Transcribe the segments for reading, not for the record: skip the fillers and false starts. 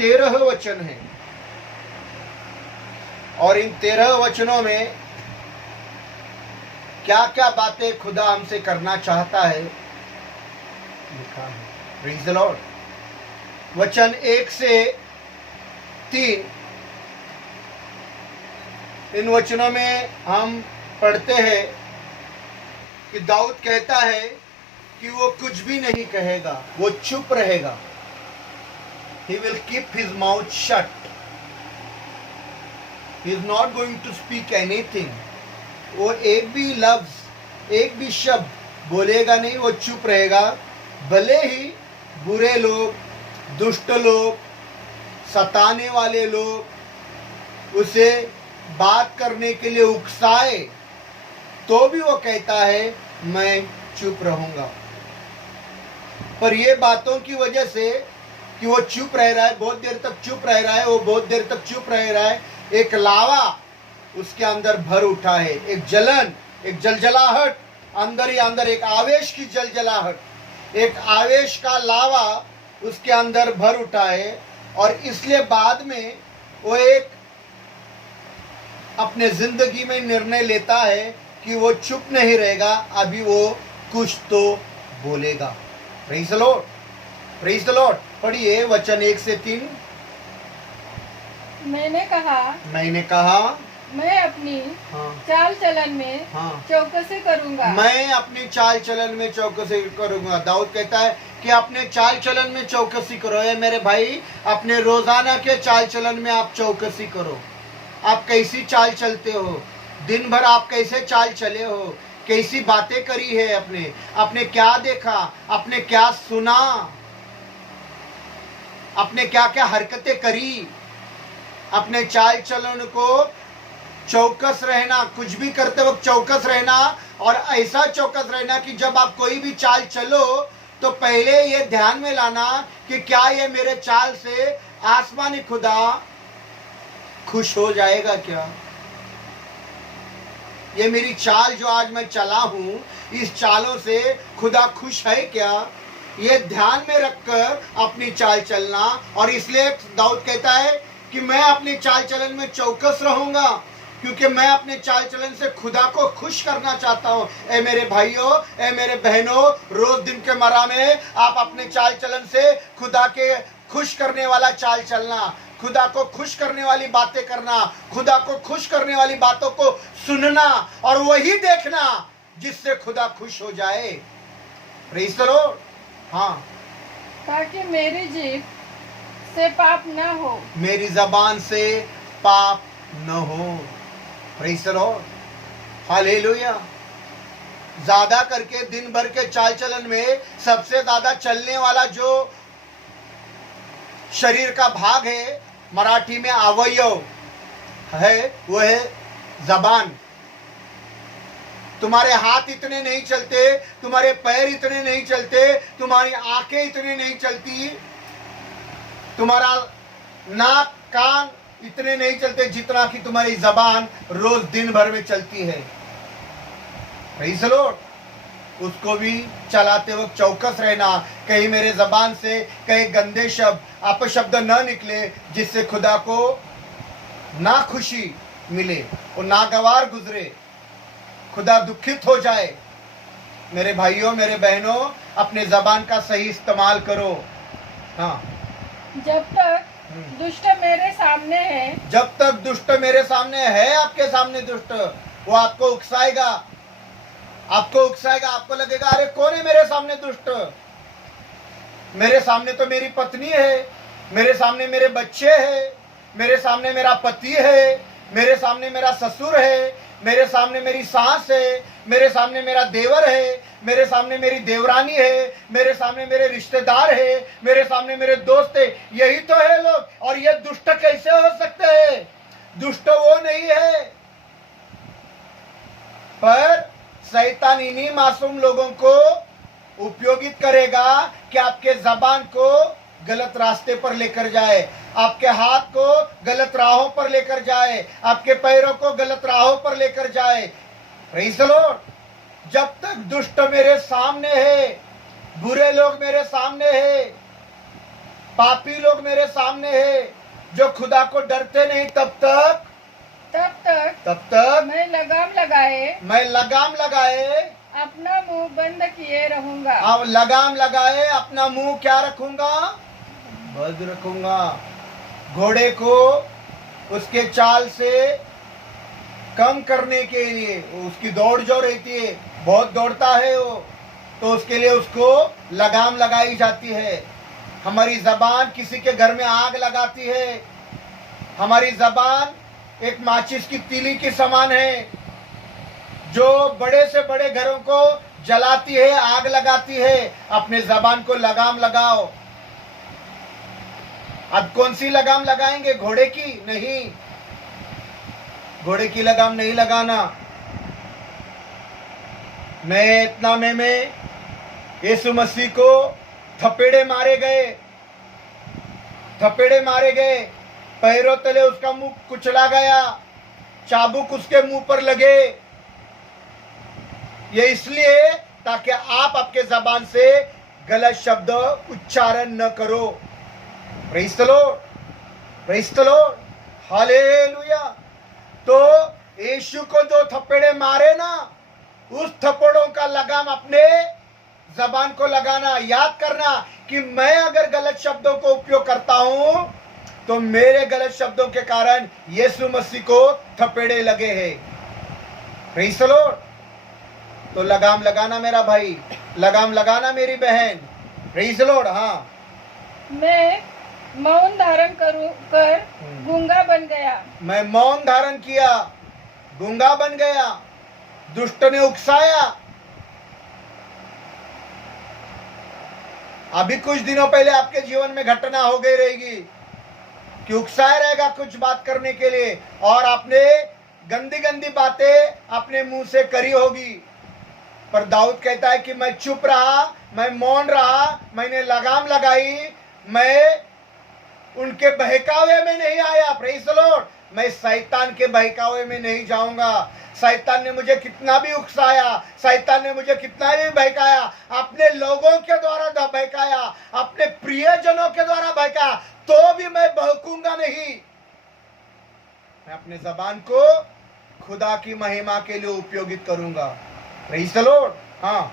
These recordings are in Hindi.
13 वचन हैं और इन 13 वचनों में क्या क्या बातें खुदा हमसे करना चाहता है लिखा है। Praise the Lord. वचन 1 से 3, इन वचनों में हम पढ़ते हैं कि दाऊद कहता है कि वो कुछ भी नहीं कहेगा, वो चुप रहेगा। He will keep his mouth shut. He is not going to speak anything. वो एक भी लफ्ज, एक भी शब्द बोलेगा नहीं, वो चुप रहेगा। भले ही बुरे लोग, दुष्ट लोग, सताने वाले लोग उसे बात करने के लिए उकसाए, तो भी वो कहता है मैं चुप रहूंगा। पर ये बातों की वजह से कि वो चुप रह रहा है, बहुत देर तक चुप रह रहा है, वो बहुत देर तक चुप रह रहा है, एक लावा उसके अंदर भर उठा है, एक जलन, एक जलजलाहट, अंदर ही अंदर एक आवेश की जलजलाहट, एक आवेश का लावा उसके अंदर भर उठा है। और इसलिए बाद में वो एक अपने जिंदगी में निर्णय लेता है कि वो चुप नहीं रहेगा, अभी वो कुछ तो बोलेगा। Praise the Lord, praise the Lord. पढ़िए वचन 1 से 3। मैंने कहा मैं अपनी चाल चलन में चौकसी करूंगा। मैं अपनी चाल चलन में चौकसी करूंगा। दाऊद कहता है कि अपने चाल चलन में चौकसी करो। ये मेरे भाई, अपने रोजाना के चाल चलन में आप चौकसी करो। आप कैसी चाल चलते हो, दिन भर आप कैसे चाल चले हो, कैसी बातें करी है, अपने क्या देखा, अपने क्या सुना, अपने क्या क्या हरकतें करी। अपने चाल चलन को चौकस रहना, कुछ भी करते वक्त चौकस रहना, और ऐसा चौकस रहना कि जब आप कोई भी चाल चलो तो पहले ये ध्यान में लाना कि क्या ये मेरे चाल से आसमानी खुदा खुश हो जाएगा क्या। ये मेरी चाल जो आज मैं चला हूं, इस चालों से खुदा खुश है क्या, ये ध्यान में रखकर अपनी चाल चलना। और इसलिए दाऊद कहता है कि मैं अपनी चाल चलन में चौकस रहूंगा, क्योंकि मैं अपने चाल चलन से खुदा को खुश करना चाहता हूँ। ए मेरे भाइयों, ए मेरे बहनों, रोज दिन के मरा में आप अपने चाल चलन से खुदा के खुश करने वाला चाल चलना, खुदा को खुश करने वाली बातें करना, खुदा को खुश करने वाली बातों को सुनना और वही देखना जिससे खुदा खुश हो जाए। Praise the Lord. हाँ, ताकि मेरी जीभ से पाप न हो, मेरी जबान से पाप न हो। Praise the Lord, hallelujah. ज्यादा करके दिन भर के चाल चलन में सबसे ज्यादा चलने वाला जो शरीर का भाग है, मराठी में अवयव है, वो है जबान। तुम्हारे हाथ इतने नहीं चलते, तुम्हारे पैर इतने नहीं चलते, तुम्हारी आंखें इतनी नहीं चलती, तुम्हारा नाक कान इतने नहीं चलते जितना कि तुम्हारी जबान रोज दिन भर में चलती है। Praise the Lord. उसको भी चलाते वक्त चौकस रहना, कहीं मेरे जबान से कहीं गंदे शब्द, अपशब्द न निकले जिससे खुदा को ना खुशी मिले और नागवार गुजरे, खुदा दुखित हो जाए। मेरे भाइयों, मेरे बहनों, अपने जबान का सही इस्तेमाल करो। हाँ, जब तक दुष्ट मेरे सामने है, जब तक दुष्ट मेरे सामने है, आपके सामने दुष्ट, वो आपको उकसाएगा, आपको उकसाएगा। आपको लगेगा अरे कौन है मेरे सामने दुष्ट, मेरे सामने तो मेरी पत्नी है, मेरे सामने मेरे बच्चे हैं, मेरे सामने मेरा पति है, मेरे सामने मेरा ससुर है, मेरे सामने मेरी सास है, मेरे सामने मेरा देवर है, मेरे सामने मेरी देवरानी है, मेरे सामने मेरे रिश्तेदार है, मेरे सामने मेरे दोस्त है। यही तो है लोग। और ये दुष्ट कैसे हो सकते हैं? दुष्ट वो नहीं है, पर शैतान इन्हीं मासूम लोगों को उपयोगित करेगा कि आपके जबान को गलत रास्ते पर लेकर जाए, आपके हाथ को गलत राहों पर लेकर जाए, आपके पैरों को गलत राहों पर लेकर जाए। Praise the Lord. जब तक दुष्ट मेरे सामने है, बुरे लोग मेरे सामने है, पापी लोग मेरे सामने है जो खुदा को डरते नहीं, तब तक मैं लगाम लगाए अपना मुंह बंद किए रहूंगा। अब लगाम लगाए अपना मुंह क्या रखूंगा? बंद रखूंगा। घोड़े को उसके चाल से कम करने के लिए, उसकी दौड़ जो रहती है, बहुत दौड़ता है वो, तो उसके लिए उसको लगाम लगाई जाती है। हमारी जबान किसी के घर में आग लगाती है। हमारी जबान एक माचिस की तीली के समान है जो बड़े से बड़े घरों को जलाती है, आग लगाती है। अपने जबान को लगाम लगाओ। अब कौन सी लगाम लगाएंगे? घोड़े की नहीं, घोड़े की लगाम नहीं लगाना। मैं इतना में यीशु मसीह को थपेड़े मारे गए, पैरों तले उसका मुंह कुचला गया, चाबुक उसके मुंह पर लगे। ये इसलिए ताकि आप आपके जबान से गलत शब्द उच्चारण न करो। Praise the Lord, praise the Lord, hallelujah. तो यीशु को जो थप्पड़े मारे ना, उस थप्पड़ों का लगाम अपने जबान को लगाना। याद करना कि मैं अगर गलत शब्दों को उपयोग करता हूं तो मेरे गलत शब्दों के कारण यीशु मसीह को थप्पड़े लगे हैं। Praise the Lord. तो लगाम लगाना मेरा भाई, लगाम लगाना मेरी बहन। Praise the Lord. हाँ, मैं मौन धारण कर गूंगा बन गया। मैं मौन धारण किया, गूंगा बन गया। दुष्ट ने उकसाया। अभी कुछ दिनों पहले आपके जीवन में घटना हो गई रहेगी कि उकसाया रहेगा कुछ बात करने के लिए, और आपने गंदी गंदी बातें अपने मुंह से करी होगी। पर दाऊद कहता है कि मैं चुप रहा, मैं मौन रहा, मैंने लगाम लगाई, मैं उनके बहकावे में नहीं आया। Praise the Lord. मैं शैतान के बहकावे में नहीं जाऊंगा। शैतान ने मुझे कितना भी उकसाया, शैतान ने मुझे कितना भी बहकाया, अपने लोगों के द्वारा बहकाया, अपने प्रियजनों के द्वारा बहकाया, तो भी मैं बहकूंगा नहीं। मैं अपने जबान को खुदा की महिमा के लिए उपयोगित करूंगा। Praise the Lord. हाँ,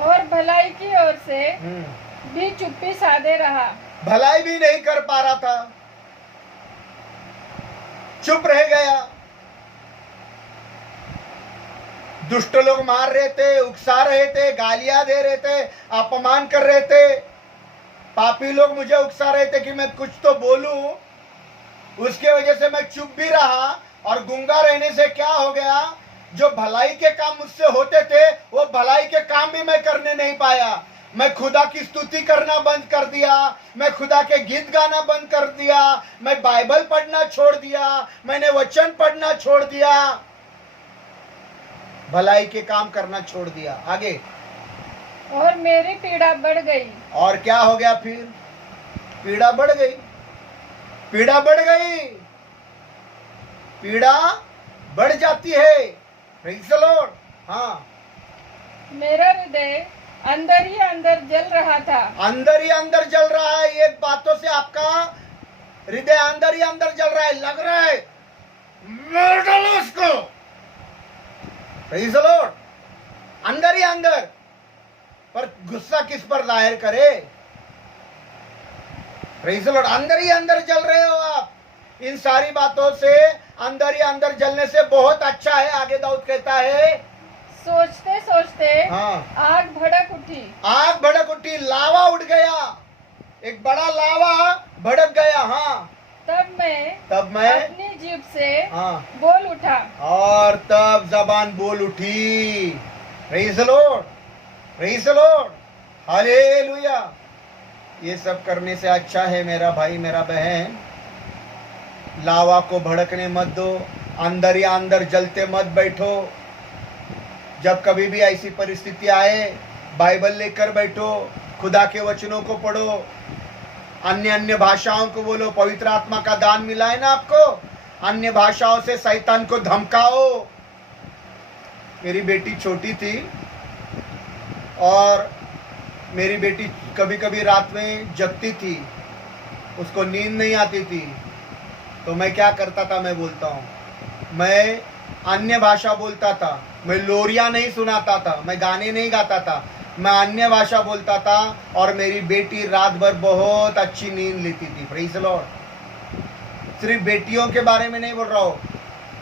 और भलाई की ओर से भी चुप्पी साधे रहा। भलाई भी नहीं कर पा रहा था, चुप रह गया। दुष्ट लोग मार रहे थे, उकसा रहे थे, गालियां दे रहे थे, अपमान कर रहे थे। पापी लोग मुझे उकसा रहे थे कि मैं कुछ तो बोलूं, उसके वजह से मैं चुप भी रहा। और गूंगा रहने से क्या हो गया? जो भलाई के काम मुझसे होते थे, वो भलाई के काम भी मैं करने नहीं पाया। मैं खुदा की स्तुति करना बंद कर दिया, मैं खुदा के गीत गाना बंद कर दिया, मैं बाइबल पढ़ना छोड़ दिया, मैंने वचन पढ़ना छोड़ दिया, भलाई के काम करना छोड़ दिया। आगे, और मेरी पीड़ा बढ़ गई। और क्या हो गया फिर? पीड़ा बढ़ गई, पीड़ा बढ़ गई। पीड़ा बढ़ जाती है। Praise the Lord. हाँ, मेरा हृदय अंदर ही अंदर जल रहा था। अंदर ही अंदर जल रहा है। ये बातों से आपका हृदय अंदर ही अंदर जल रहा है, लग रहा है मार डालो उसको। Praise the Lord. अंदर ही अंदर, पर गुस्सा किस पर जाहिर करे? Praise the Lord. अंदर ही अंदर जल रहे हो आप। इन सारी बातों से अंदर ही अंदर जलने से बहुत अच्छा है। आगे दाऊद कहता है, सोचते सोचते हाँ, आग भड़क उठी। आग भड़क उठी, लावा उठ गया, एक बड़ा लावा भड़क गया। हाँ, तब मैं अपनी जीभ से हाँ बोल उठा, और तब जबान बोल उठी। Praise the Lord, praise the Lord, hallelujah. ये सब करने से अच्छा है मेरा भाई, मेरा बहन, लावा को भड़कने मत दो, अंदर ही अंदर जलते मत बैठो। जब कभी भी ऐसी परिस्थिति आए, बाइबल लेकर बैठो, खुदा के वचनों को पढ़ो, अन्य अन्य भाषाओं को बोलो। पवित्र आत्मा का दान मिला है ना आपको, अन्य भाषाओं से शैतान को धमकाओ। मेरी बेटी छोटी थी और मेरी बेटी कभी कभी रात में जगती थी, उसको नींद नहीं आती थी, तो मैं क्या करता था, मैं बोलता हूँ, मैं अन्य भाषा बोलता था, मैं लोरियां नहीं सुनाता था, मैं गाने नहीं गाता था, मैं अन्य भाषा बोलता था और मेरी बेटी रात भर बहुत अच्छी नींद लेती थी। Praise the Lord. सिर्फ बेटियों के बारे में नहीं बोल रहा हूँ,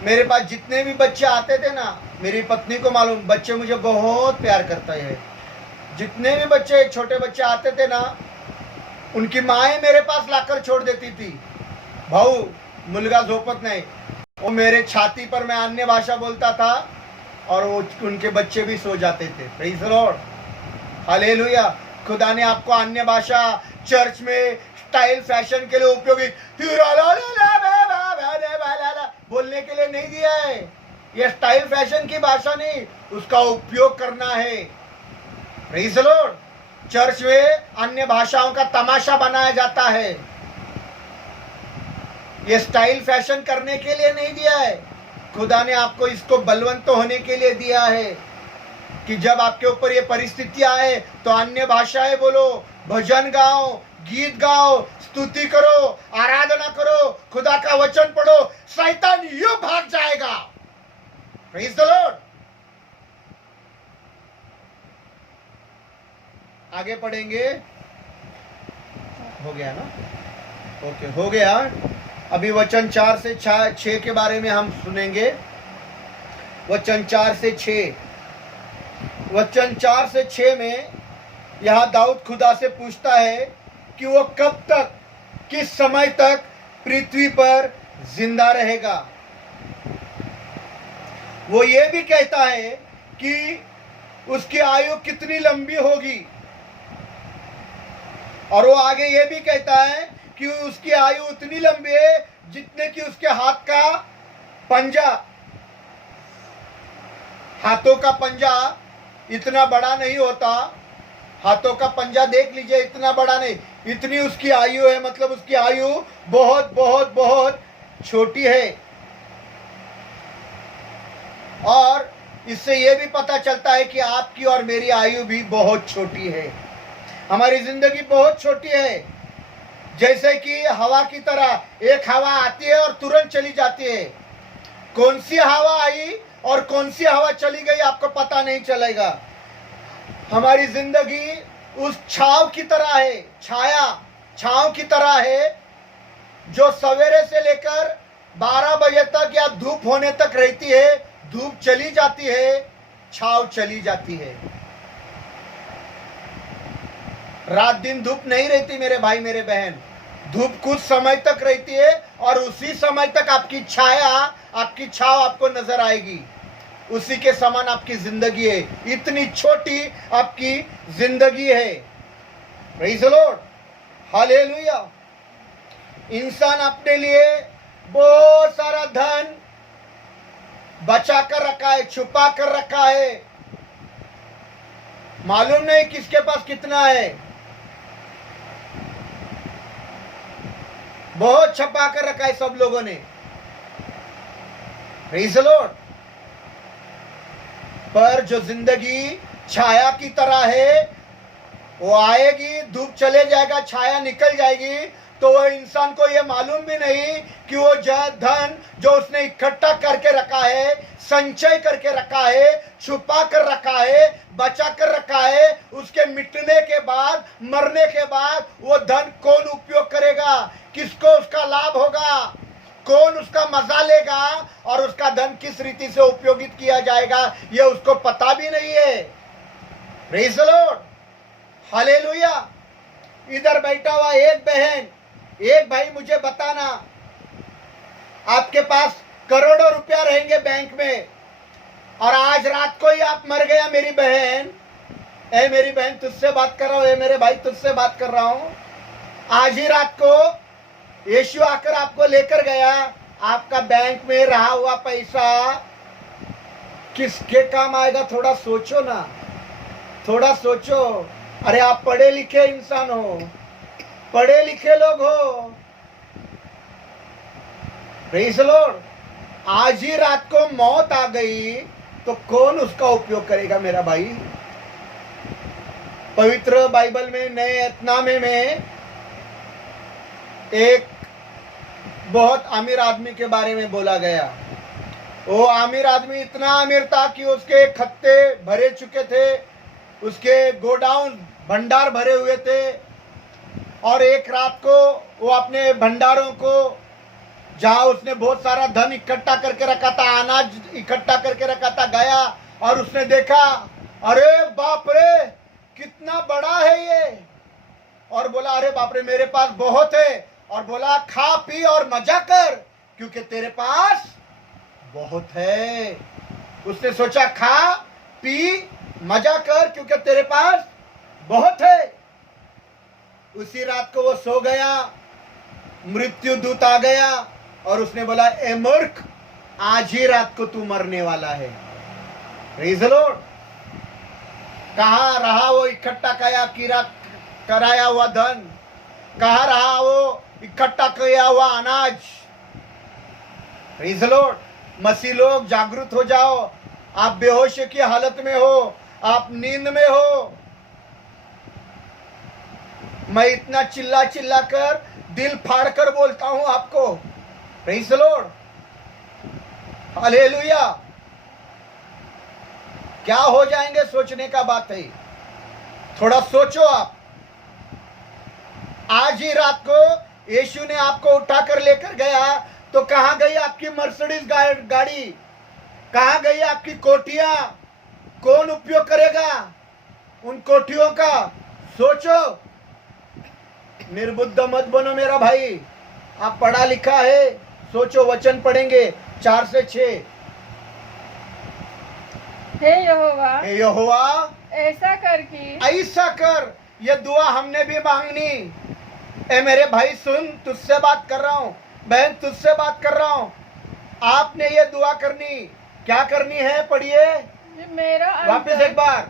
मेरे पास जितने भी बच्चे आते थे ना, मेरी पत्नी को मालूम, बच्चे मुझे बहुत प्यार करते हैं। जितने भी बच्चे, छोटे बच्चे आते थे ना, उनकी माएँ मेरे पास लाकर छोड़ देती थी। भाऊ मुलगा झोपत नहीं, वो मेरे छाती पर मैं अन्य भाषा बोलता था और वो उनके बच्चे भी सो जाते थे। Praise the Lord, hallelujah. खुदा ने आपको अन्य भाषा चर्च में स्टाइल फैशन के लिए उपयोगी बोलने के लिए नहीं दिया है। ये स्टाइल फैशन की भाषा नहीं, उसका उपयोग करना है। Praise the Lord. चर्च में अन्य भाषाओं का तमाशा बनाया जाता है, ये स्टाइल फैशन करने के लिए नहीं दिया है। खुदा ने आपको इसको बलवंत होने के लिए दिया है कि जब आपके ऊपर ये परिस्थितियां आए तो अन्य भाषाएं बोलो, भजन गाओ, गीत गाओ, स्तुति करो, आराधना करो, खुदा का वचन पढ़ो, शैतान यूं भाग जाएगा। Praise the Lord. आगे पढ़ेंगे, हो गया ना? ओके, हो गया। अभी वचन 4 से 6 के बारे में हम सुनेंगे। वचन 4 से 6, वचन 4 से 6 में यहाँ दाऊद खुदा से पूछता है कि वो कब तक, किस समय तक पृथ्वी पर जिंदा रहेगा। वो ये भी कहता है कि उसकी आयु कितनी लंबी होगी, और वो आगे ये भी कहता है कि उसकी आयु उतनी लंबी है जितने कि उसके हाथ का पंजा। हाथों का पंजा इतना बड़ा नहीं होता, हाथों का पंजा देख लीजिए, इतना बड़ा नहीं, इतनी उसकी आयु है। मतलब उसकी आयु बहुत बहुत बहुत छोटी है। और इससे यह भी पता चलता है कि आपकी और मेरी आयु भी बहुत छोटी है। हमारी जिंदगी बहुत छोटी है, जैसे कि हवा की तरह। एक हवा आती है और तुरंत चली जाती है। कौन सी हवा आई और कौन सी हवा चली गई आपको पता नहीं चलेगा। हमारी जिंदगी उस छाव की तरह है, छाव की तरह है, जो सवेरे से लेकर 12 बजे तक या धूप होने तक रहती है। धूप चली जाती है, छाव चली जाती है। रात दिन धूप नहीं रहती मेरे भाई मेरे बहन, धूप कुछ समय तक रहती है और उसी समय तक आपकी छाया, आपकी छाव आपको नजर आएगी। उसी के समान आपकी जिंदगी है, इतनी छोटी आपकी जिंदगी है। Praise the Lord, hallelujah. इंसान अपने लिए बहुत सारा धन बचा कर रखा है, छुपा कर रखा है, मालूम नहीं किसके पास कितना है। बहुत छुपा कर रखा है सब लोगों ने। Praise the Lord. पर जो जिंदगी छाया की तरह है, वो आएगी, धूप चले जाएगा, छाया निकल जाएगी, तो वो इंसान को ये मालूम भी नहीं कि वो धन जो उसने इकट्ठा करके रखा है, संचय करके रखा है, छुपा कर रखा है, बचा कर रखा है, उसके मिटने के बाद, मरने के बाद वो धन कौन उपयोग करेगा, किसको उसका लाभ होगा, कौन उसका मजा लेगा और उसका धन किस रीति से उपयोगित किया जाएगा, ये उसको पता भी नहीं है। Praise the Lord, hallelujah. इधर बैठा हुआ एक बहन, एक भाई, मुझे बताना, आपके पास करोड़ों रुपया रहेंगे बैंक में और आज रात को ही आप मर गया मेरी बहन, ए मेरी बहन तुझसे बात कर रहा हूं, ए मेरे भाई तुझसे बात कर रहा हूं। आज ही रात को यीशु आकर आपको लेकर गया, आपका बैंक में रहा हुआ पैसा किसके काम आएगा? थोड़ा सोचो ना, थोड़ा सोचो। अरे आप पढ़े लिखे इंसान हो, पढ़े लिखे लोग हो। Praise the Lord. आज ही रात को मौत आ गई तो कौन उसका उपयोग करेगा मेरा भाई? पवित्र बाइबल में नए एतनामे में एक बहुत अमीर आदमी के बारे में बोला गया। वो अमीर आदमी इतना अमीर था कि उसके खत्ते भरे चुके थे, उसके गोडाउन भंडार भरे हुए थे। और एक रात को वो अपने भंडारों को, जहां उसने बहुत सारा धन इकट्ठा करके रखा था, अनाज इकट्ठा करके रखा था, गया और उसने देखा, अरे बाप रे कितना बड़ा है ये। और बोला, अरे बाप रे मेरे पास बहुत है। और बोला, खा पी और मजा कर क्योंकि तेरे पास बहुत है। उसने सोचा, खा पी मजा कर क्योंकि तेरे पास बहुत है। उसी रात को वो सो गया, मृत्यु दूत आ गया और उसने बोला, ए मूर्ख, आज ही रात को तू मरने वाला है। Praise the Lord. कहाँ रहा वो इकट्ठा कराया हुआ धन? कहाँ रहा वो इकट्ठा किया हुआ अनाज? Praise the Lord. मसीह लोग जागृत हो जाओ। आप बेहोशी की हालत में हो, आप नींद में हो। मैं इतना चिल्ला चिल्ला कर, दिल फाड़ कर बोलता हूं आपको। Praise the Lord. हालेलुया। क्या हो जाएंगे सोचने का बात है। थोड़ा सोचो आप। आज ही रात को यीशु ने आपको उठाकर लेकर गया तो कहां गई आपकी मर्सिडीज गाड़ी? कहां गई आपकी कोठियां? कौन उपयोग करेगा उन कोठियों का? सोचो। निर्बुद्ध मत बनो मेरा भाई। आप पढ़ा लिखा है, सोचो। वचन पढ़ेंगे 4 से 6। हे यहोवा, हे यहोवा, ऐसा कर कि ऐसा कर। ये दुआ हमने भी मांगनी। ए मेरे भाई सुन, तुझसे बात कर रहा हूं, बहन तुझसे बात कर रहा हूं। आपने ये दुआ करनी। क्या करनी है? पढ़िए मेरा अंत, वापस एक बार।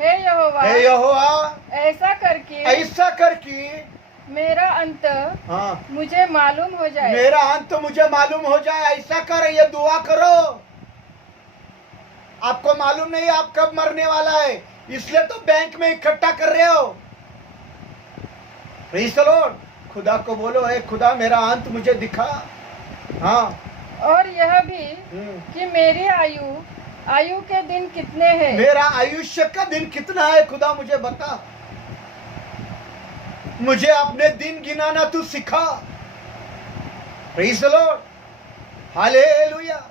हे यहोवा, हे यहोवा, ऐसा कर कि ऐसा कर कि मेरा अंत हाँ, मुझे मालूम हो जाए। मेरा अंत मुझे मालूम हो जाए। ऐसा कर, ये दुआ करो। आपको मालूम नहीं आप कब मरने वाला है, इसलिए तो बैंक में इकट्ठा कर रहे हो। Praise the Lord. खुदा को बोलो, हे खुदा मेरा अंत मुझे दिखा। हाँ। और यह भी कि मेरी आयु के दिन कितने हैं? मेरा आयुष्य का दिन कितना है खुदा मुझे बता। मुझे अपने दिन गिनाना तू सिखा। Praise the Lord. हालेलुया।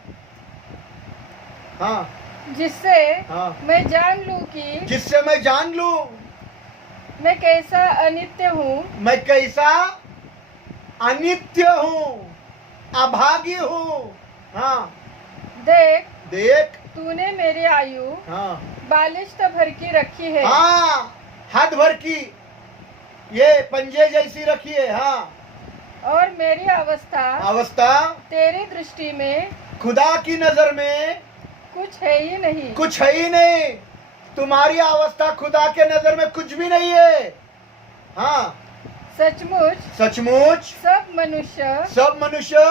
हाँ। जिससे हाँ। मैं जान लूं कि जिससे मैं जान लूं मैं कैसा अनित्य हूँ, मैं कैसा अनित्य हूँ, अभागी हूँ। हाँ। देख देख, तूने मेरी आयु हाँ, 42 भर की रखी है। हाँ, हद भर की, ये पंजे जैसी रखी है। हाँ। और मेरी अवस्था तेरी दृष्टि में खुदा की नजर में कुछ है ही नहीं। कुछ है ही नहीं। तुम्हारी अवस्था खुदा के नजर में कुछ भी नहीं है। हाँ। सचमुच सब मनुष्य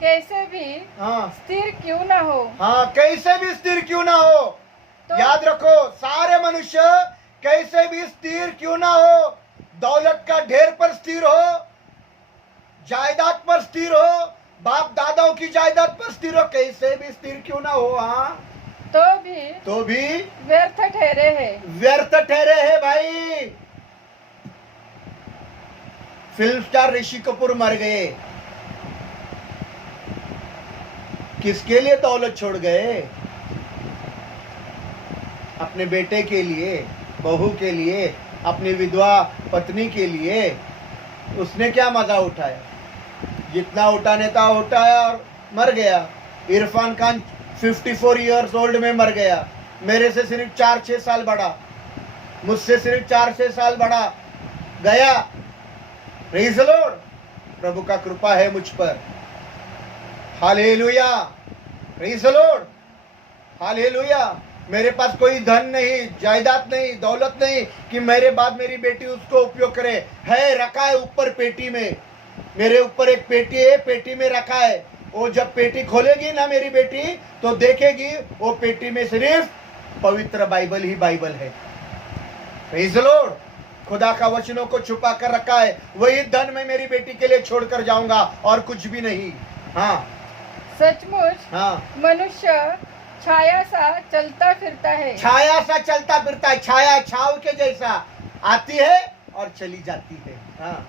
कैसे भी हाँ, स्थिर क्यों ना हो। हाँ, कैसे भी स्थिर क्यों ना हो। तो याद रखो, सारे मनुष्य कैसे भी स्थिर क्यों ना हो। दौलत का ढेर पर स्थिर हो, जायदाद पर स्थिर हो, बाप दादाओं की जायदाद पर स्थिर हो, कैसे भी स्थिर क्यों ना हो। हाँ। तो भी व्यर्थ ठहरे है भाई। फिल्म स्टार ऋषि कपूर मर गए, किसके लिए दौलत छोड़ गए? अपने बेटे के लिए, बहू के लिए, अपनी विधवा पत्नी के लिए। उसने क्या मजा उठाया? जितना उठाने था उठाया और मर गया। इरफान खान 54 इयर्स ओल्ड में मर गया। मेरे से सिर्फ 4-6 साल बड़ा, मुझसे सिर्फ 4-6 साल बड़ा गया। Praise the Lord. प्रभु का कृपा है मुझ पर। Hallelujah. Praise the Lord. Hallelujah. मेरे पास कोई धन नहीं, जायदाद नहीं, दौलत नहीं कि मेरे बाद मेरी बेटी उसको उपयोग करे। है, रखा है ऊपर पेटी में। मेरे ऊपर एक पेटी है, पेटी में रखा है। वो जब पेटी खोलेगी ना मेरी बेटी तो देखेगी वो पेटी में सिर्फ पवित्र बाइबल ही बाइबल है। Praise the Lord. खुदा का वचनों को छुपा कर रखा है, वही धन मैं मेरी बेटी के लिए छोड़कर जाऊंगा और कुछ भी नहीं। हाँ सचमुच हाँ, मनुष्य छाया सा चलता फिरता है, छाया सा चलता फिरता है, छाया छाव के जैसा आती है और चली जाती है। हाँ,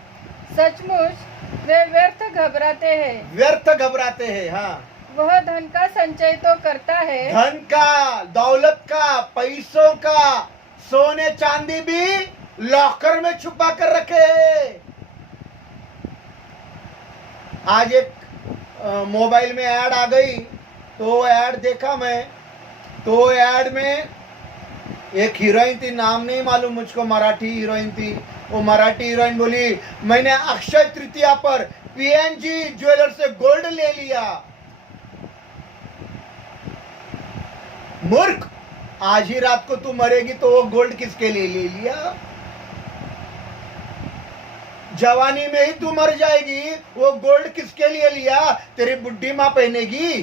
सचमुच वे व्यर्थ घबराते हैं, व्यर्थ घबराते हैं। हाँ, वह धन का संचय तो करता है, धन का, दौलत का, पैसों का, सोने चांदी भी लॉकर में छुपा कर रखे हैं। आज एक मोबाइल में ऐड आ गई, तो ऐड देखा मैं, तो ऐड में एक हीरोइन थी, नाम नहीं मालूम मुझको, मराठी हीरोइन थी। वो मराठी हीरोइन बोली, मैंने अक्षय तृतीया पर पीएनजी ज्वेलर से गोल्ड ले लिया। मूर्ख, आज ही रात को तू मरेगी तो वो गोल्ड किसके लिए ले लिया? जवानी में ही तू मर जाएगी, वो गोल्ड किसके लिए लिया? तेरी बुढ़ी मां पहनेगी,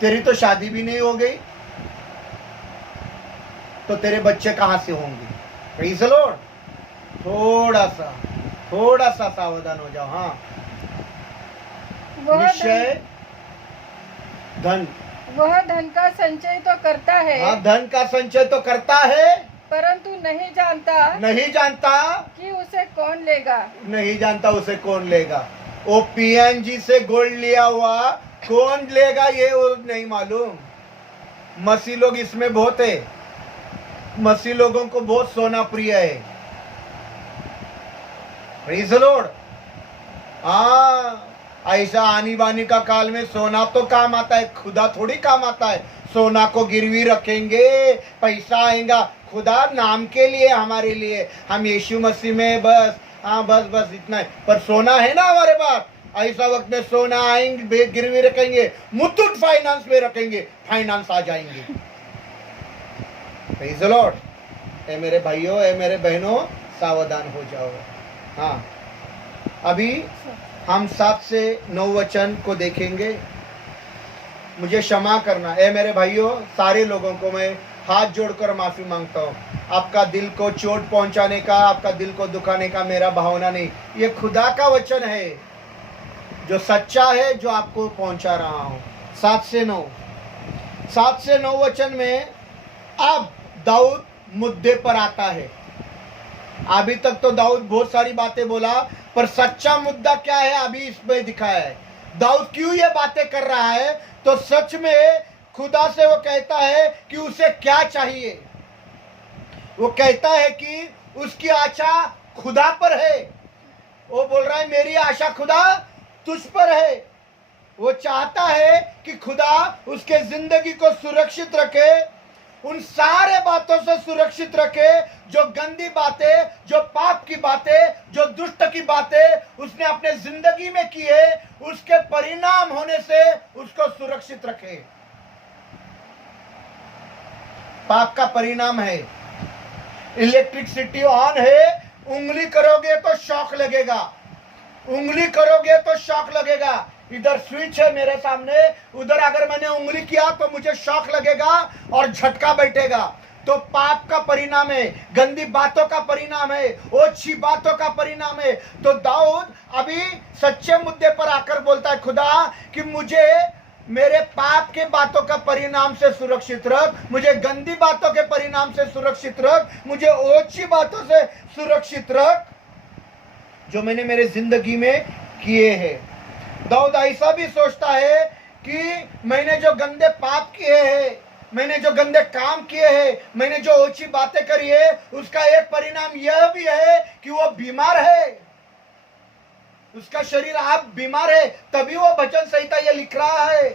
तेरी तो शादी भी नहीं हो गई, तो तेरे बच्चे कहां से होंगे? Praise the Lord. थोड़ा सा सावधान हो जाओ। हाँ, वह निश्चय धन, वह धन का संचय तो करता है, हाँ, धन का संचय तो करता है, परंतु नहीं जानता कि उसे कौन लेगा। नहीं जानता उसे कौन लेगा। वो पीएनजी से गोल्ड लिया हुआ कौन लेगा ये वो नहीं मालूम। मसीह लोग इसमें बहुत है, मसीह लोगों को बहुत सोना प्रिय है। Praise the Lord. हाँ, ऐसा आनी बानी का काल में सोना तो काम आता है, खुदा थोड़ी काम आता है। सोना को गिरवी रखेंगे, पैसा आएगा, खुदा नाम के लिए, हमारे लिए, हम यीशु मसीह में बस, हाँ बस इतना है। पर सोना है ना हमारे पास, ऐसा वक्त में सोना आएंगे, गिरवी रखेंगे, मुथूट फाइनेंस में रखेंगे, फाइनेंस आ जाएंगे। Praise the Lord. ए मेरे भाइयों, ए मेरे बहनों, सावधान हो जाओ। हाँ, अभी हम 7 से 9 वचन को देखेंगे। मुझे क्षमा करना, ए मेरे भाइयों, सारे लोगों को मैं हाथ जोड़कर माफी मांगता हूँ। आपका दिल को चोट पहुंचाने का, आपका दिल को दुखाने का मेरा भावना नहीं। ये खुदा का वचन है जो सच्चा है, जो आपको पहुंचा रहा हूँ। 7 से 9 वचन में अब दाऊद मुद्दे पर आता है। अभी तक तो दाऊद बहुत सारी बातें बोला, पर सच्चा मुद्दा क्या है अभी इसमें दिखाया है। दाऊद क्यों ये बातें कर रहा है? तो सच में खुदा से वो कहता है कि उसे क्या चाहिए। वो कहता है कि उसकी आशा खुदा पर है। वो बोल रहा है, मेरी आशा खुदा तुझ पर है। वो चाहता है कि खुदा उसके जिंदगी को सुरक्षित रखे, उन सारे बातों से सुरक्षित रखे जो गंदी बातें, जो पाप की बातें, जो दुष्ट की बातें उसने अपने जिंदगी में की है, उसके परिणाम होने से उसको सुरक्षित रखे। पाप का परिणाम है, इलेक्ट्रिसिटी ऑन है, उंगली करोगे तो शॉक लगेगा, उंगली करोगे तो शॉक लगेगा। इधर स्विच है मेरे सामने, उधर अगर मैंने उंगली किया तो मुझे शॉक लगेगा और झटका बैठेगा। तो पाप का परिणाम है, गंदी बातों का परिणाम है, ओछी बातों का परिणाम है। तो दाऊद अभी सच्चे मुद्दे पर आकर बोलता है, खुदा कि मुझे मेरे पाप के बातों का परिणाम से सुरक्षित रख, मुझे गंदी बातों के परिणाम से सुरक्षित रख, मुझे ओछी बातों से सुरक्षित रख जो मैंने मेरे जिंदगी में किए हैं। दाऊद ऐसा भी सोचता है कि मैंने जो गंदे पाप किए हैं, मैंने जो गंदे काम किए हैं, मैंने जो ओछी बातें करी है, उसका एक परिणाम यह भी है कि वो बीमार है, उसका शरीर आप बीमार है। तभी वो भजन संहिता ये लिख रहा है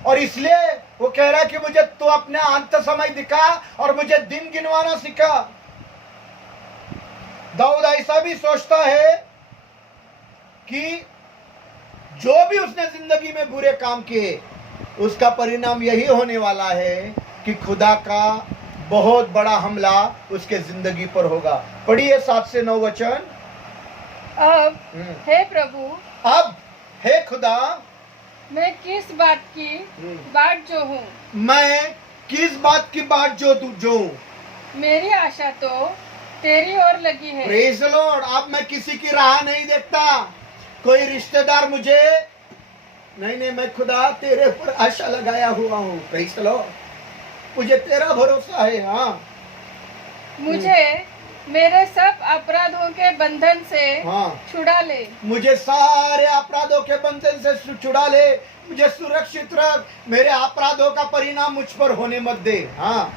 और इसलिए वो कह रहा है कि मुझे तू अपने अंत समय दिखा और मुझे दिन गिनवाना सिखा। दाऊद ऐसा भी सोचता है कि जो भी उसने जिंदगी में बुरे काम किए उसका परिणाम यही होने वाला है कि खुदा का बहुत बड़ा हमला उसके जिंदगी पर होगा। पढ़िए 7 से 9 वचन। अब हे प्रभु, अब हे खुदा, मैं किस बात की बाट जो हूँ, मैं किस बात की बाट जो हूँ। मेरी आशा तो तेरी ओर लगी है। Praise the Lord. अब मैं किसी की राह नहीं देखता, कोई रिश्तेदार मुझे नहीं, मैं खुदा तेरे पर आशा लगाया हुआ हूँ। Praise the Lord. मुझे तेरा भरोसा है। हाँ, मुझे मेरे सब अपराधों के बंधन से हाँ, छुड़ा ले। मुझे सारे अपराधों के बंधन से छुड़ा ले, मुझे सुरक्षित रख, मेरे अपराधों का परिणाम मुझ पर होने मत दे। हाँ,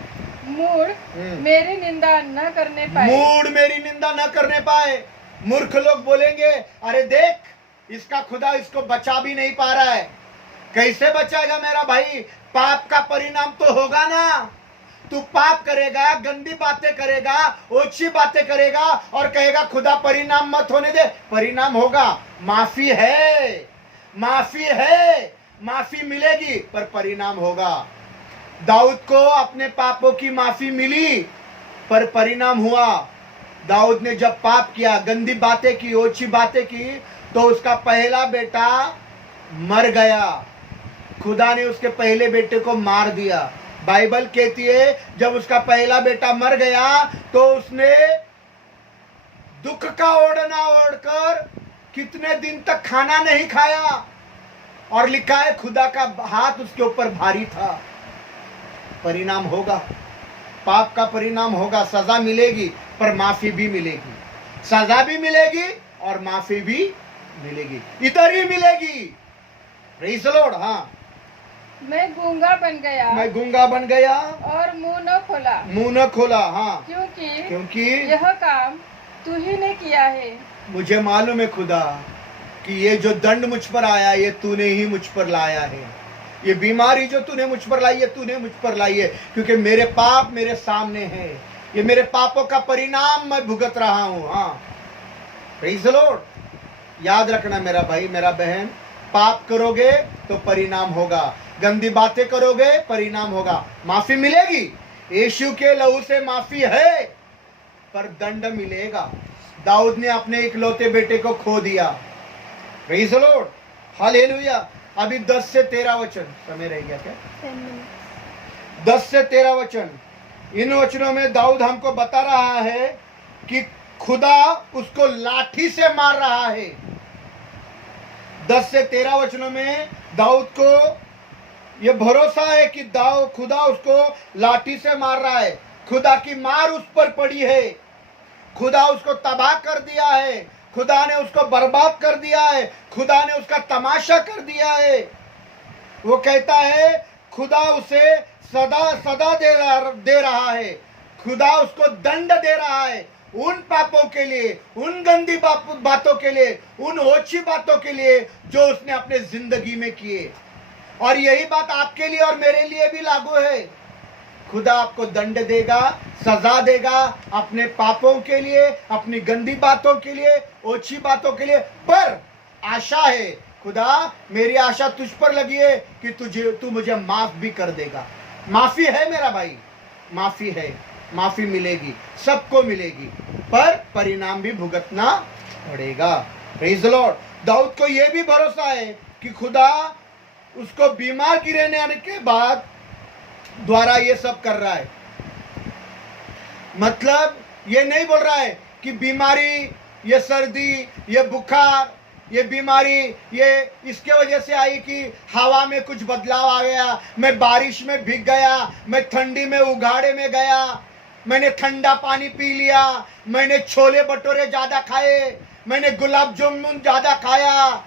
मूढ़ मेरी निंदा न करने पाए। मूढ़ मेरी निंदा न करने पाए। मूर्ख लोग बोलेंगे, अरे देख इसका खुदा इसको बचा भी नहीं पा रहा है, कैसे बचाएगा मेरा भाई? पाप का परिणाम तो होगा ना। तू पाप करेगा, गंदी बातें करेगा, ओछी बातें करेगा और कहेगा खुदा परिणाम मत होने दे। परिणाम होगा। माफी है, माफी है, माफी मिलेगी, पर परिणाम होगा। दाऊद को अपने पापों की माफी मिली, पर परिणाम हुआ। दाऊद ने जब पाप किया, गंदी बातें की, ओछी बातें की, तो उसका पहला बेटा मर गया। खुदा ने उसके पहले बेटे को मार दिया। बाइबल कहती है जब उसका पहला बेटा मर गया तो उसने दुख का ओढ़ना ओढ़कर कितने दिन तक खाना नहीं खाया, और लिखा है खुदा का हाथ उसके ऊपर भारी था। परिणाम होगा, पाप का परिणाम होगा, सजा मिलेगी, पर माफी भी मिलेगी। सजा भी मिलेगी और माफी भी मिलेगी, इधर ही मिलेगी। Praise the Lord. हाँ, मैं गूंगा बन गया, मैं गूंगा बन गया और मुंह न खोला, मुंह न खोला। हाँ, क्योंकि यह काम तू ही ने किया है। मुझे मालूम है खुदा कि ये जो दंड मुझ पर आया ये तूने ही मुझ पर लाया है। ये बीमारी जो तूने मुझ पर लाई है, तूने मुझ पर लाई है, क्योंकि मेरे पाप मेरे सामने है। ये मेरे पापों का परिणाम मैं भुगत रहा हूँ। हाँ, प्रेज़ द लॉर्ड। याद रखना मेरा भाई, मेरा बहन, पाप करोगे तो परिणाम होगा, गंदी बातें करोगे परिणाम होगा। माफी मिलेगी, यीशु के लहू से माफी है, पर दंड मिलेगा। दाऊद ने अपने इकलौते बेटे को खो दिया। Praise the Lord, hallelujah. अभी 10 से 13 वचन समय रह गया क्या? 10 से 13 वचन। इन वचनों में दाऊद हमको बता रहा है कि खुदा उसको लाठी से मार रहा है। 10 से 13 वचनों में दाऊद को यह भरोसा है कि खुदा उसको लाठी से मार रहा है। खुदा की मार उस पर पड़ी है, खुदा उसको तबाह कर दिया है, खुदा ने उसको बर्बाद कर दिया है, खुदा ने उसका तमाशा कर दिया है। वो कहता है खुदा उसे सदा सदा दे रहा है, खुदा उसको दंड दे रहा है उन पापों के लिए, उन गंदी बातों के लिए, उन ओछी बातों के लिए जो उसने अपने जिंदगी में किए। और यही बात आपके लिए और मेरे लिए भी लागू है। खुदा आपको दंड देगा, सजा देगा अपने पापों के लिए, अपनी गंदी बातों के लिए, ओछी बातों के लिए, पर आशा है, खुदा मेरी आशा तुझ पर लगी है कि तू मुझे माफ भी कर देगा। माफी है मेरा भाई, माफी है, माफी मिलेगी, सबको मिलेगी, पर परिणाम भी भुगतना पड़ेगा। Praise the Lord. दाऊद को यह भी भरोसा है कि खुदा उसको बीमार गिरने के बाद द्वारा ये सब कर रहा है। मतलब ये नहीं बोल रहा है कि बीमारी, ये सर्दी, ये बुखार, ये बीमारी ये इसके वजह से आई कि हवा में कुछ बदलाव आ गया, मैं बारिश में भीग गया, मैं ठंडी में उघाड़े में गया, मैंने ठंडा पानी पी लिया, मैंने छोले भटूरे ज्यादा खाए, मैंने गुलाब जामुन ज्यादा खाया।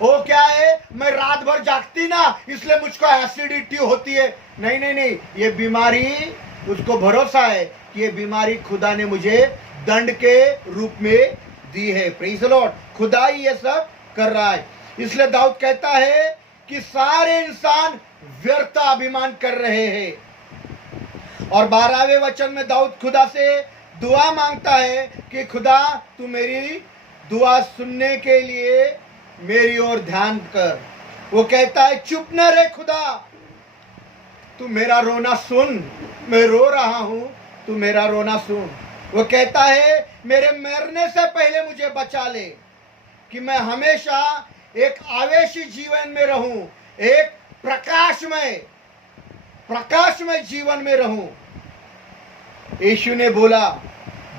वो क्या है, मैं रात भर जागती ना इसलिए मुझको एसिडिटी होती है। नहीं नहीं नहीं, ये बीमारी, उसको भरोसा है कि ये बीमारी खुदा ने मुझे दंड के रूप में दी है। Praise the Lord. खुदा ही ये सब कर रहा है। इसलिए दाऊद कहता है कि सारे इंसान व्यर्थ अभिमान कर रहे हैं। और 12वें वचन में दाऊद खुदा से दुआ मांगता है कि खुदा तू मेरी दुआ सुनने के लिए मेरी ओर ध्यान कर। वो कहता है चुप न रहे खुदा, तू मेरा रोना सुन, मैं रो रहा हूं, तू मेरा रोना सुन। वो कहता है मेरे मरने से पहले मुझे बचा ले कि मैं हमेशा एक आवेशी जीवन में रहूं, एक प्रकाशमय जीवन में रहूं। यीशु ने बोला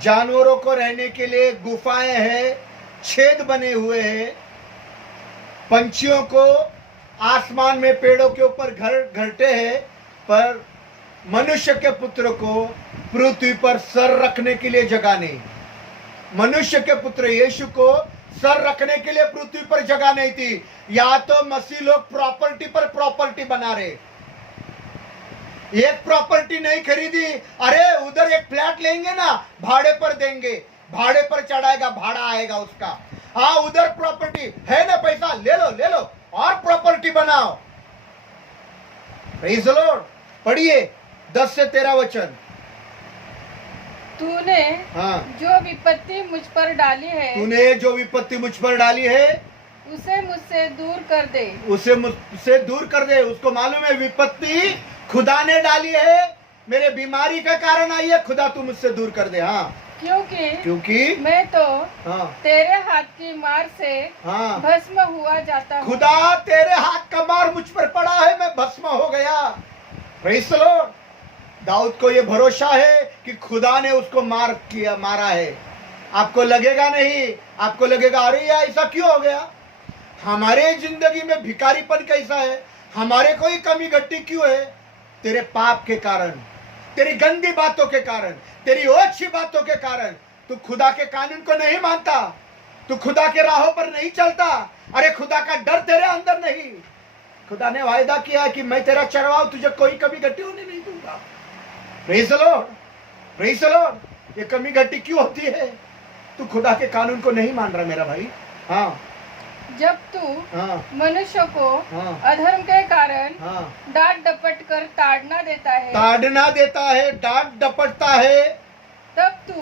जानवरों को रहने के लिए गुफाएं हैं, छेद बने हुए हैं, पंछियों को आसमान में पेड़ों के ऊपर घरटे हैं, पर मनुष्य के पुत्र को पृथ्वी पर सर रखने के लिए जगह नहीं। मनुष्य के पुत्र यीशु को सर रखने के लिए पृथ्वी पर जगह नहीं थी। या तो मसीह लोग प्रॉपर्टी पर प्रॉपर्टी बना रहे। एक प्रॉपर्टी नहीं खरीदी, अरे उधर एक फ्लैट लेंगे ना, भाड़े पर देंगे, भाड़े पर चढ़ाएगा, भाड़ा आएगा उसका। हाँ उधर प्रॉपर्टी है ना, पैसा ले लो और प्रॉपर्टी बनाओ। Praise the Lord. पढ़िए 10 से 13 वचन। तूने हाँ जो विपत्ति मुझ पर डाली है, तूने जो विपत्ति मुझ पर डाली है उसे मुझसे दूर कर दे। उसे मुझसे दूर कर दे। उसको मालूम है विपत्ति खुदा ने डाली है, मेरे बीमारी का कारण आई है, खुदा तू मुझसे दूर कर दे। हाँ क्योंकि मैं तो तेरे हाथ की मार से भस्म हुआ जाता हूँ। खुदा तेरे हाथ का मार मुझ पर पड़ा है, मैं भस्म हो गया। Praise the Lord. दाऊद को ये भरोसा है कि खुदा ने उसको मारा है। आपको लगेगा नहीं, आपको लगेगा अरे यार ऐसा क्यों हो गया, हमारे जिंदगी में भिखारीपन कैसा है, हमारे कोई कमी घटी क्यों है? तेरे पाप के कारण, तेरी गंदी बातों के कारण, तेरी ओछी बातों के कारण तू खुदा के कानून को नहीं मानता, तू खुदा के राहों पर नहीं चलता। अरे खुदा का डर तेरे अंदर नहीं। खुदा ने वायदा किया है कि मैं तेरा चरवाहा, तुझे कोई कमी घटी होने नहीं दूंगा। Praise the Lord, praise the Lord. ये कमी घटी क्यों होती है? तू खुदा के कानून को नहीं मान रहा मेरा भाई। हाँ जब तू मनुष्य को अधर्म के कारण डांट डपट कर ताड़ना देता है, डांट डपटता है, तब तू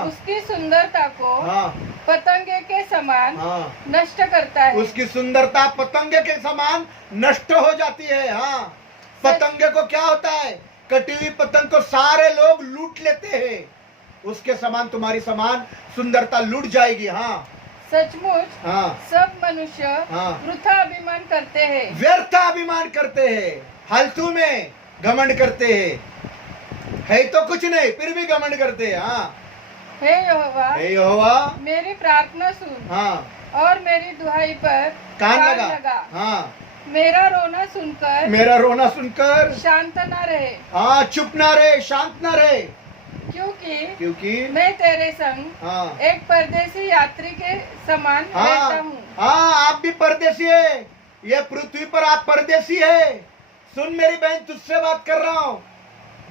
उसकी सुंदरता को पतंगे के समान नष्ट करता है। उसकी सुंदरता पतंगे के समान नष्ट हो जाती है। हाँ पतंगे को क्या होता है, कटी हुई पतंग को सारे लोग लूट लेते हैं, उसके समान तुम्हारी समान सुंदरता लूट जाएगी। हाँ सचमुच सब मनुष्य वृथा अभिमान करते हैं, व्यर्थ अभिमान करते हैं, फालतू में घमंड करते हैं, है तो कुछ नहीं फिर भी घमंड करते हैं। हाँ हे यहोवा मेरी प्रार्थना सुन, और मेरी दुहाई पर कान लगा। हाँ मेरा रोना सुनकर शांत ना रहे। हाँ चुप ना रहे, शांत ना रहे, क्योंकि मैं तेरे संग एक परदेसी यात्री के समान रहता हूँ। हाँ आप भी परदेसी है, ये पृथ्वी पर आप परदेसी है। सुन मेरी बहन, तुझसे बात कर रहा हूँ,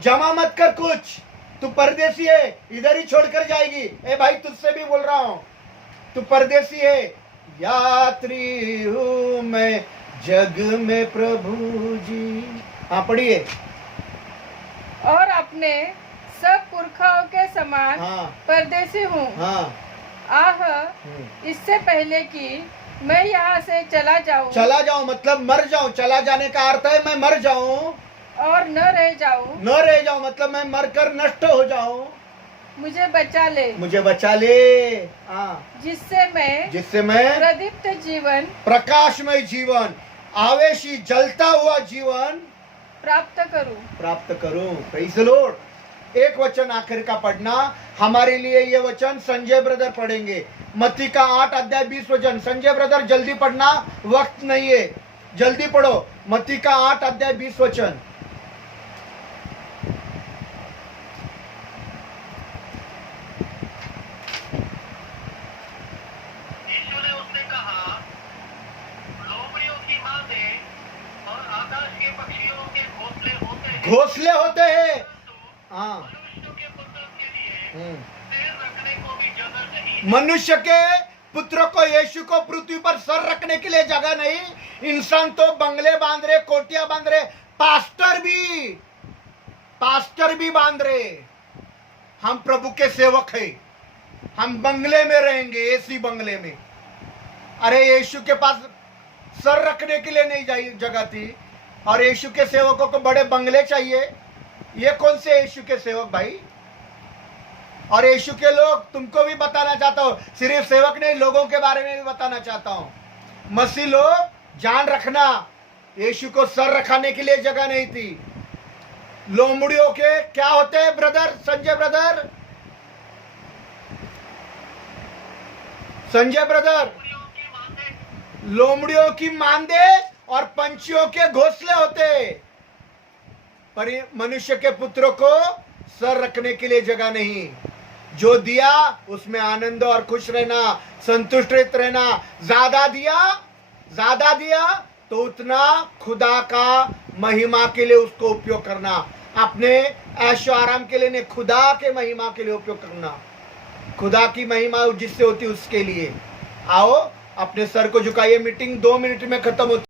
जमा मत कर कुछ, तू परदेसी है, इधर ही छोड़कर जाएगी। ए भाई तुझसे भी बोल रहा हूँ, तू परदेसी है, यात्री हूँ मैं जग में प्रभु जी। हाँ पढ़िए। और अपने सब पुरखाओं के समान परदेसी हूँ। आह इससे पहले कि मैं यहाँ से चला जाऊँ मतलब मर जाऊँ। चला जाने का अर्थ है मैं मर जाऊँ और न रह जाऊँ मतलब मैं मरकर नष्ट हो जाऊँ। मुझे बचा ले। जिससे मैं प्रदीप्त जीवन, प्रकाशमय जीवन, आवेशी जलता हुआ जीवन प्राप्त करूं। Praise the Lord. एक वचन आखिर का पढ़ना हमारे लिए, ये वचन संजय ब्रदर पढ़ेंगे। मत्ती का 8 अध्याय 20 वचन। संजय ब्रदर जल्दी पढ़ना, वक्त नहीं है, जल्दी पढ़ो। मत्ती का 8 अध्याय 20 वचन। यीशु ने उससे कहा, लोमड़ियों की मांदें और आकाश के पक्षियों के घोंसले होते हैं। मनुष्य के पुत्र को, यीशु को पृथ्वी पर सर रखने के लिए जगह नहीं। इंसान तो बंगले बांध रहे, कोटियां बांध रहे, पास्टर भी बांध रहे। हम प्रभु के सेवक हैं, हम बंगले में रहेंगे, एसी बंगले में। अरे यीशु के पास सर रखने के लिए नहीं जगह थी, और यीशु के सेवकों को बड़े बंगले चाहिए। ये कौन से यीशु के सेवक भाई? और यीशु के लोग, तुमको भी बताना चाहता हूं, सिर्फ सेवक नहीं, लोगों के बारे में भी बताना चाहता हूं। मसीह लोग जान रखना, यीशु को सर रखाने के लिए जगह नहीं थी। लोमड़ियों के क्या होते हैं brother, Sanjay brother, Sanjay brother? लोमड़ियों की मांदे, लोमड़ियों की मांदे और पंछियों के घोंसले होते, पर मनुष्य के पुत्रों को सर रखने के लिए जगह नहीं। जो दिया उसमें आनंद और खुश रहना, संतुष्ट रहना। ज्यादा दिया तो उतना खुदा का महिमा के लिए उसको उपयोग करना, अपने ऐशो आराम के लिए नहीं, खुदा के महिमा के लिए उपयोग करना। खुदा की महिमा जिससे होती उसके लिए। आओ अपने सर को झुकाइए, मीटिंग 2 मिनट में खत्म होती।